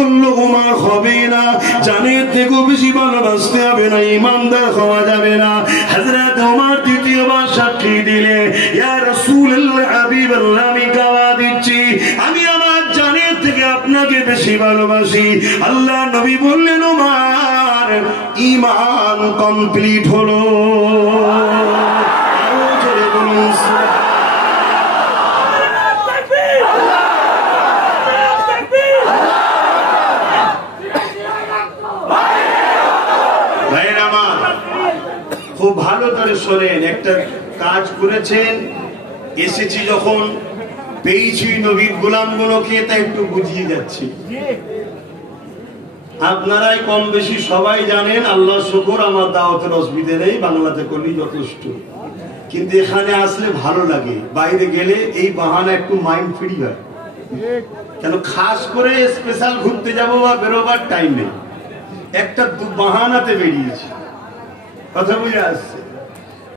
বলল ওমর হবে না, জানের থেকেও বেশি ভালোবাসতে হবে না, ইমানদার হওয়া যাবে না। হযরত ওমর দ্বিতীয়বার সাক্ষী দিলে, ইয়া রাসূলুল্লাহ হাবিবাল্লাহ, আমি গাওয়া দিচ্ছি আমি আমার জানের থেকে আপনাকে বেশি ভালোবাসি। আল্লাহ নবী বললেন ওমর ঈমান কমপ্লিট হলো। আরো জোরে বলুন খুব ভালো করে শোনেন। একটা কাজ করেছেন, এসেছি যখন পেয়েছি নবীর গোলামগুলোকে, তাই একটু বুঝিয়ে যাচ্ছি। আপনারাই কম বেশি সবাই জানেন, আল্লাহ শুকর আমার দাওয়াতের অসুবিধে নেই, বাংলাতে করলেই যথেষ্ট। কিন্তু এখানে আসলে ভালো লাগে, বাইরে গেলে এই বাহানা একটু মাইন্ড ফ্রি হয়। কেন খাস করে স্পেশাল ঘুরতে যাবো বা বেরোবার টাইম নেই, একটা বাহানাতে বেরিয়েছি। কথা বুঝে আসছে?